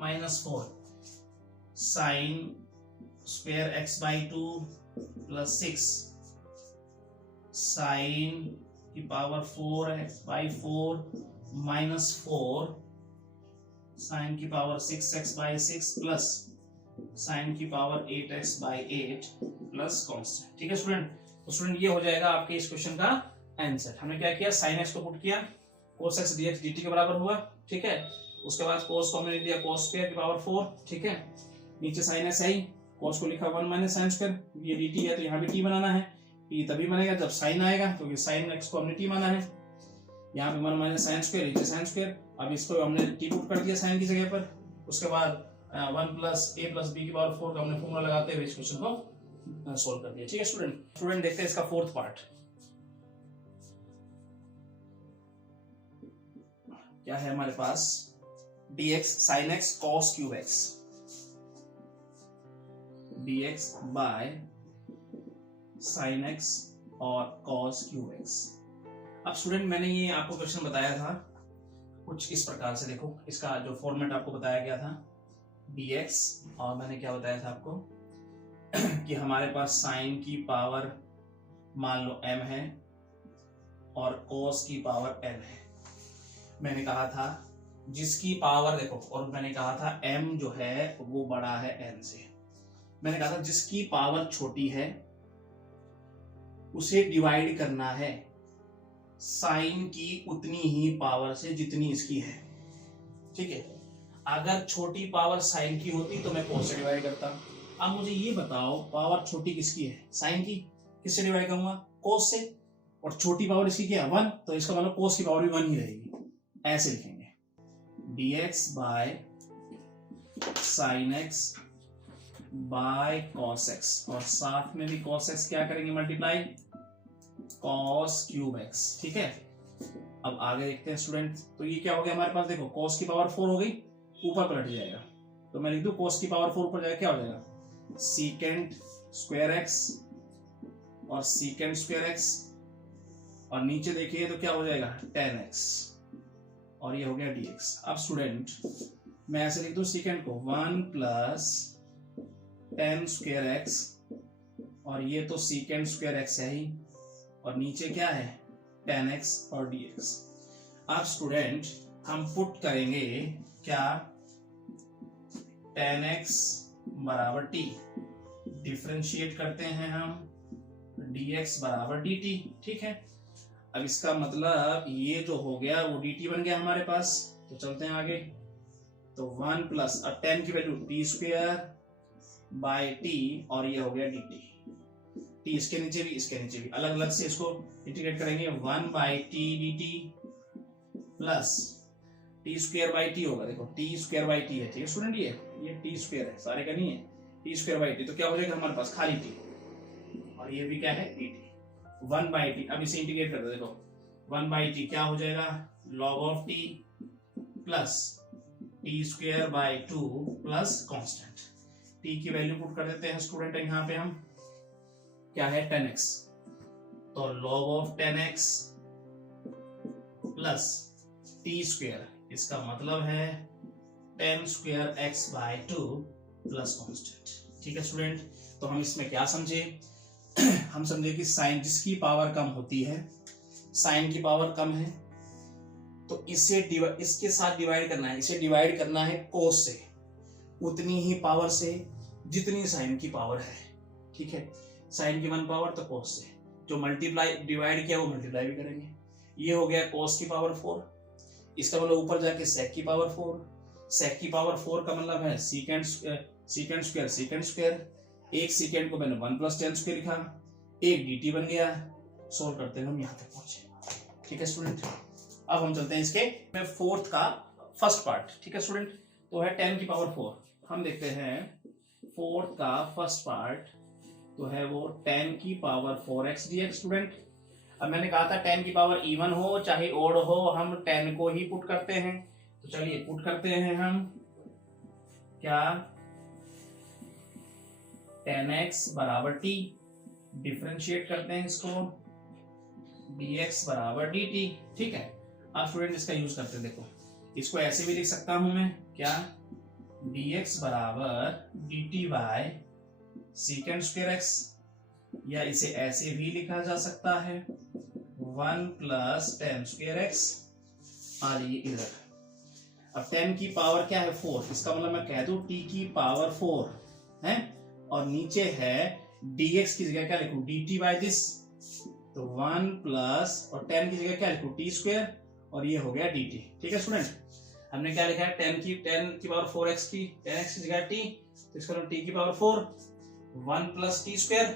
minus 4 sin square x by 2 plus 6 sin की पावर 4x/4 माइनस 4 sin की पावर 6x/6 प्लस sin की पावर 8x/8 प्लस कांस्टेंट। ठीक है स्टूडेंट, तो स्टूडेंट ये हो जाएगा आपके इस क्वेश्चन का आंसर। हमने क्या किया sin x को पुट किया, cos x dx dt के बराबर हुआ। ठीक है, उसके बाद cos को हमने लिया cos स्क्वायर की पावर 4। ठीक है, नीचे sin x है, cos को लिखा 1 माइनस sin स्क्वायर, ये dt है तो यहाँ भी t बनाना है, t तभी बनेगा जब sin आएगा, क्योंकि sin x को हमने t माना है। यहाँ पे 1 माइनस sin स्क्वायर नीचे sin स्क्वायर, अब इसको हमने t पुट कर दिया sin की जगह पर। उसके बाद 1 प्लस a प्लस b की पावर 4 का हमने फॉर्मूला लगाते हुए इस क्वेश्चन को सोल्व कर दिया। ठीक है स्टूडेंट देखते हैं इसका फोर्थ पार्ट क्या है हमारे पास, dx sin x cos cube x dx by sin x और cos cube x। अब स्टूडेंट मैंने ये आपको क्वेश्चन बताया था कुछ इस प्रकार से, देखो इसका जो फॉर्मेट आपको बताया गया था dx, और मैंने क्या बताया था आपको कि हमारे पास sin की पावर मान लो m है और cos की पावर n है। मैंने कहा था जिसकी पावर देखो, और मैंने कहा था m जो है वो बड़ा है n से। मैंने कहा था जिसकी पावर छोटी है उसे डिवाइड करना है साइन की उतनी ही पावर से जितनी इसकी है। ठीक है, अगर छोटी पावर साइन की होती तो मैं cos से डिवाइड करता। अब मुझे ये बताओ पावर छोटी किसकी है, साइन की, किससे डिवाइड करूंगा, cos से, और छोटी पावर इसकी क्या है 1, तो इसका मतलब cos की पावर भी 1 ही रहेगी। ऐसे लिखेंगे dx by sine x by cos x, और साथ में भी cos x क्या करेंगे मल्टीप्लाई cos क्यूब x। ठीक है, अब आगे देखते हैं स्टूडेंट। तो ये क्या हो गया हमारे पास, देखो cos की पावर 4 हो गई, ऊपर पलट जाएगा, तो मैं लिख दूं cos की पावर 4 ऊपर जाएगा, क्या हो जाएगा सीकेंट स्क्वायर x और सीकेंट स्क्वायर x, और नीचे देखिए तो क्या हो जाएगा tan x, और ये हो गया dx। अब स्टूडेंट मैं ऐसे लिख दूं सीकेंट को 1 प्लस tan स्क्वायर x, और ये तो सीकेंट स्क्वायर x है ही, और नीचे क्या है tan x और dx। अब स्टूडेंट हम पुट करेंगे क्या, tan x बराबर t, डिफरेंशिएट करते हैं हम dx बराबर dt। ठीक है, अब इसका मतलब ये जो हो गया वो dt बन गया हमारे पास। तो चलते हैं आगे, तो 1 प्लस, अब tan की value t square by t, और ये हो गया dt। t इसके नीचे भी अलग अलग से इसको इंटीग्रेट करेंगे, 1 by T D T plus T square by T होगा, देखो टी स्क्वायर बाई टी है। ठीक है स्टूडेंट, ये टी स्क्वायर है, सारे का नहीं है, टी स्क्वायर बाई टी, तो क्या हो जाएगा हमारे पास खाली टी, और ये भी क्या है डी टी, 1 बाई टी। अब इसे इंटीग्रेट कर दो, देखो 1 बाई टी क्या हो जाएगा log of T plus T square by 2 plus constant. T की वैल्यू पुट कर देते हैं स्टूडेंट, यहाँ पे हम क्या है 10x, तो log of 10x plus T square, इसका मतलब है 10 square x by 2 plus constant. ठीक है स्टूडेंट, तो हम इसमें क्या समझे हम समझे कि साइन जिसकी पावर कम होती है, साइन की पावर कम है, तो इसके साथ डिवाइड करना है, इसे डिवाइड करना है cos से उतनी ही पावर से जितनी साइन की पावर है। ठीक है, साइन की 1 पावर तो cos से, जो मल्टीप्लाई डिवाइड किया वो मल्टीप्लाई भी करेंगे। ये हो गया cos की पावर 4, इसका मतलब ऊपर जाके sec की पावर 4, sec की पावर 4 का मतलब है सीकेंट स्क्वायर, एक सीकेंट को मैंने 1 प्लस tan स्क्वायर लिखा, एक dt बन गया। सोल्व करते हैं हम यहाँ तक पहुंचे। ठीक है स्टूडेंट, अब हम चलते हैं इसके फोर्थ का फर्स्ट पार्ट। ठीक है स्टूडेंट, तो है 10 की पावर 4। हम देखते हैं फोर्थ का फर्स्ट पार्ट, तो है वो 10 की पावर 4x dx। स्टूडेंट अब मैंने कहा था 10 की पावर इवन हो चाहे ओड हो, हम 10 को ही पुट करते हैं, तो चलिए पुट करते हैं हम क्या 10x बराबर t, डिफरेंशिएट करते हैं इसको dx बराबर dt। ठीक है, अब स्टूडेंट इसका यूज करते हैं, देखो इसको ऐसे भी लिख सकता हूं मैं क्या dx बराबर dt by secant square x, या इसे ऐसे भी लिखा जा सकता है 1 प्लस tan स्क्वायर x। आ जाइए इधर, अब 10 की पावर क्या है 4, इसका मतलब मैं कह दूं t की पावर 4 है, और नीचे है dx की जगह क्या लिखूं dt बाय दिस, तो 1 प्लस और 10 की जगह क्या लिखूं t स्क्वायर, और ये हो गया dt। ठीक है स्टूडेंट, हमने क्या लिखा है 10 की पावर 4x की, 10x की जगह t, तो इसका मतलब t की power 4, 1 plus T square,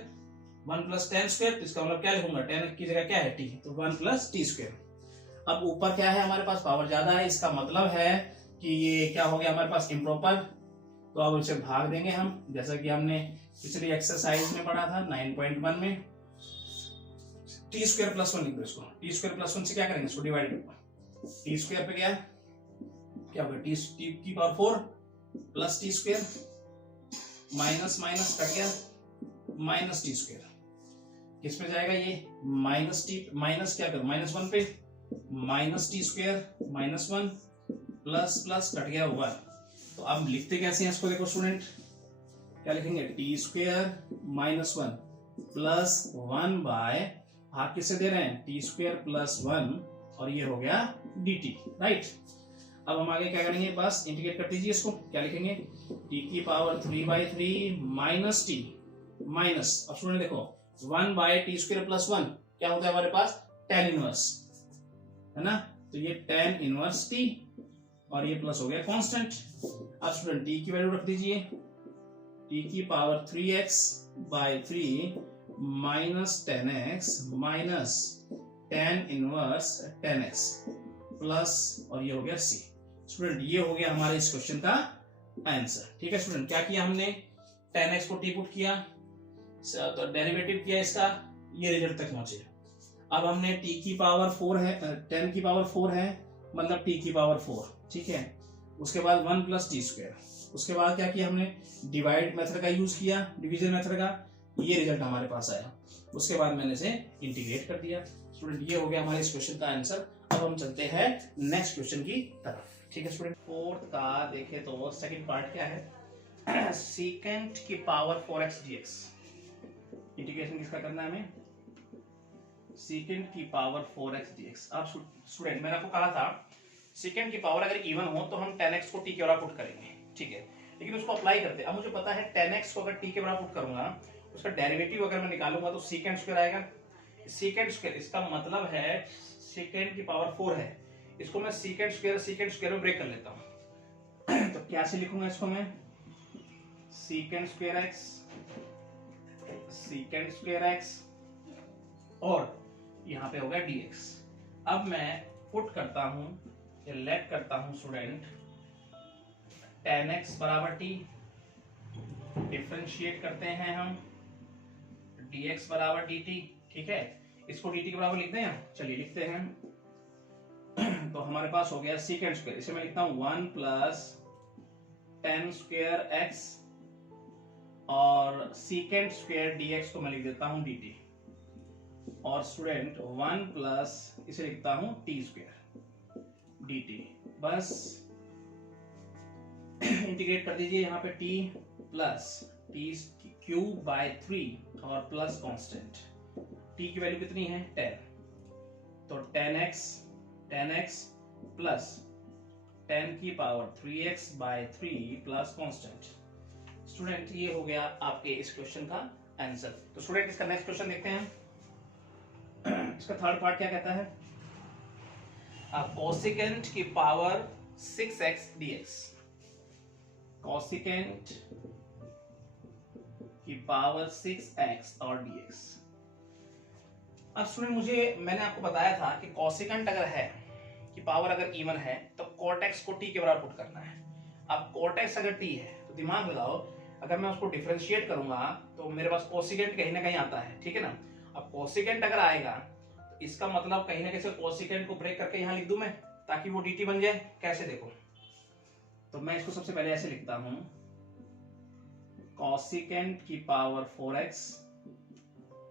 1 plus tan square, तो इसका मतलब क्या लिखूंगा 10 की जगह क्या है t, तो 1 प्लस टी स्क्वायर। अब ऊपर क्या है हमारे पास पावर ज्यादा है, इसका मतलब है कि ये क्या हो गया हमारे पास इम्प्रॉपर, तो अब इसे भाग देंगे हम, जैसा कि हमने पिछली एक्सरसाइज में पढ़ा था 9.1 में। टी स्क्वायर प्लस 1 लिख दो इसको, टी स्क्वायर प्लस 1 से क्या करेंगे इसको डिवाइड, टी स्क्वायर पे क्या होगा टी की power 4 plus T square, minus minus cut गया माइनस टी स्क्वायर, किस पे जाएगा ये माइनस टी, माइनस क्या करो -1 पे, minus T square -1 plus plus cut गया 1। तो अब लिखते कैसे हैं इसको, देखो स्टूडेंट क्या लिखेंगे टी स्क्वायर -1 प्लस 1 बाय भाग किससे दे रहे हैं टी स्क्वायर प्लस 1, और ये हो गया dt। राइट, अब हम आगे क्या करेंगे, बस इंटीग्रेट कर दीजिए इसको। क्या लिखेंगे, टी की पावर 3/3 माइनस टी माइनस, अब स्टूडेंट देखो 1/t² प्लस 1 क्या होता है हमारे पास, tan इनवर्स, है ना। तो ये tan इनवर्स टी और ये प्लस हो गया कांस्टेंट। अब स्टूडेंट टी की वैल्यू रख दीजिए, टी की power 3x/3 minus 10x minus tan inverse 10x plus, और ये हो गया c। स्टूडेंट ये हो गया हमारे इस क्वेश्चन का आंसर। ठीक है स्टूडेंट, क्या किया हमने, 10x को टी पुट किया, तो डेरिवेटिव किया इसका, ये रिजल्ट तक पहुंचे। अब हमने t की पावर 4 है, 10 की पावर 4 है, मतलब t की पावर 4, ठीक है। उसके बाद 1 + t², उसके बाद क्या किया हमने, डिवाइड मेथड का यूज किया, डिवीजन मेथड का, ये रिजल्ट हमारे पास आया। उसके बाद मैंने इसे इंटीग्रेट कर दिया। स्टूडेंट ये हो गया हमारे इस क्वेश्चन का आंसर। अब हम चलते हैं नेक्स्ट क्वेश्चन की तरफ। ठीक है स्टूडेंट, फोर्थ का देखें तो सेकंड पार्ट क्या है, सीकेंट की पावर 4x dx। इंटीग्रेशन किसका करना है हमें, सीकेंट की पावर 4x dx। अब स्टूडेंट मैंने आपको कहा था सीकेंट की पावर अगर इवन हो तो हम 10x को t के बराबर पुट करेंगे, ठीक है, लेकिन उसको अप्लाई करते हैं। अब मुझे पता है 10x को अगर t के बराबर पुट करूंगा, उसका डेरिवेटिव अगर मैं निकालूंगा तो सीकेंट स्क्वायर आएगा। सीकेंट स्क्वायर इसका मतलब है सीकेंट की पावर 4 है, इसको मैं सीकेंट स्क्वायर में ब्रेक कर लेता हूं। तो क्या से लिखूंगा इसको मैं, सीकेंट स्क्वायर x और यहाँ पे हो गया dx। अब मैं पुट करता हूं या लेट करता हूं स्टूडेंट 10x बराबर t, डिफरेंशिएट करते हैं हम dx बराबर dt, ठीक है। इसको dt के बराबर लिखते हैं, चलिए लिखते हैं। तो हमारे पास हो गया सीकेंट स्क्वायर, इसे मैं लिखता हूं 1 + tan² x और सीकेंट स्क्वायर dx को मैं लिख देता हूं dt, और स्टूडेंट 1 + इसे लिखता हूं t² dt। बस इंटीग्रेट कर दीजिए, यहाँ पे t + t³/3 और प्लस कांस्टेंट, t की वैल्यू कितनी है 10, तो 10x प्लस 10 की power 3x/3 plus constant. Student ये हो गया आपके इस क्वेश्चन का आंसर। तो स्टूडेंट इसका नेक्स्ट क्वेश्चन देखते हैं। इसका थर्ड पार्ट क्या कहता है, कोसेकेंट की पावर 6x dx। कोसेकेंट की पावर 6x और dx। अब स्टूडेंट मैंने आपको बताया था कि कोसेकेंट अगर है कि पावर अगर इवन है तो कोटेक्स को t के बराबर पुट करना है। अब कोटेक्स अगर t है तो दिमाग लगाओ, अगर मैं उसको डिफरेंशिएट करूंगा तो मेरे पास कोसेकेंट कहीं ना कहीं आता है, ठीक है ना। अब कोसेकेंट अगर आएगा तो इसका मतलब कहीं ना कहीं कोसेकेंट को ब्रेक करके यहाँ लिख दूं मैं, ताकि वो dt बन जाए। कैसे देखो, तो मैं इसको सबसे पहले ऐसे लिखता हूं, कोसेकेंट की पावर 4x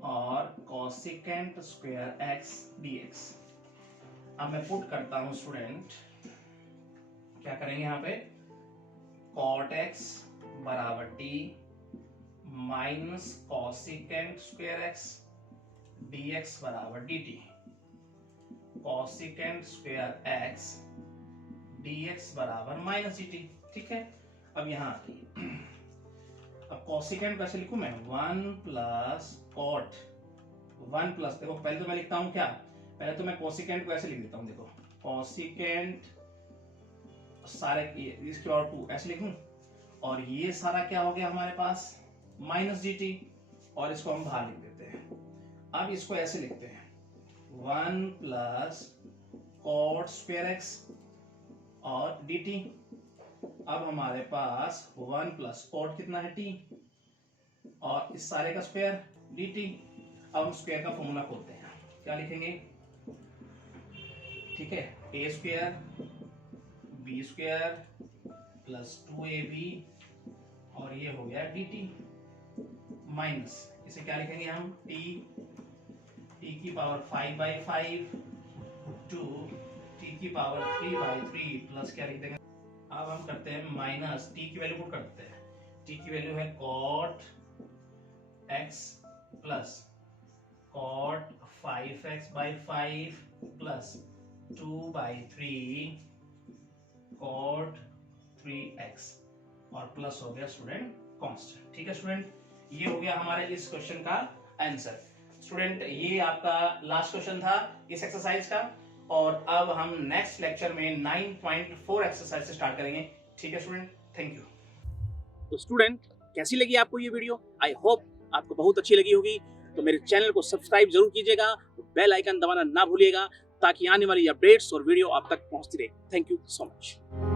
और कोसेकेंट स्क्वायर x dx। अब मैं पुट करता हूं स्टूडेंट, क्या करेंगे यहाँ पे, cot x बराबर t minus cosecant square x dx बराबर dt। Cosecant square x dx बराबर माइनस dt, ठीक है। अब यहाँ अब कोसेकेंट कैसे लिखूं मैं, 1 + cot 1 + देखो पहले तो मैं लिखता हूं क्या, पहले तो मैं कोसेकेंट को ऐसे लिख देता हूं, देखो कोसेकेंट सारे इसके और 2 ऐसे लिखूं, और ये सारा क्या हो गया हमारे पास माइनस dt, और इसको हम बाहर लिख देते हैं। अब इसको ऐसे लिखते हैं 1 + cot स्क्वायर x और dt। अब हमारे पास 1 + cot कितना है t और इस सारे का स्क्वायर dt। अब हम स्क्वायर का फॉर्मूला खोलते हैं, क्या लिखेंगे, ठीक है, a² b² + 2ab और ये हो गया dt माइनस, इसे क्या लिखेंगे हम, t की पावर 5/5 टू t की पावर 3/3 प्लस क्या लिख देंगे। अब हम करते हैं माइनस t की वैल्यू पुट करते हैं, t की वैल्यू है cot x plus cot 5x/5 plus 2/3 cot 3x और प्लस हो गया स्टूडेंट कांस्टेंट। ठीक है स्टूडेंट, ये हो गया हमारे इस क्वेश्चन का आंसर। स्टूडेंट ये आपका लास्ट क्वेश्चन था इस एक्सरसाइज का, और अब हम नेक्स्ट लेक्चर में 9.4 एक्सरसाइज से स्टार्ट करेंगे। ठीक है स्टूडेंट, थैंक यू। तो स्टूडेंट कैसी लगी आपको ये वीडियो? आई होप आपको बहुत अच्छी लगी होगी। तो मेरे चैनल को सब्सक्राइब जरूर कीजिएगा, बेल आइकन दबाना ना भूलिएगा, ताकि आने वाली अपडेट्स और वीडियो आप तक पहुंचती रहे। Thank you so much.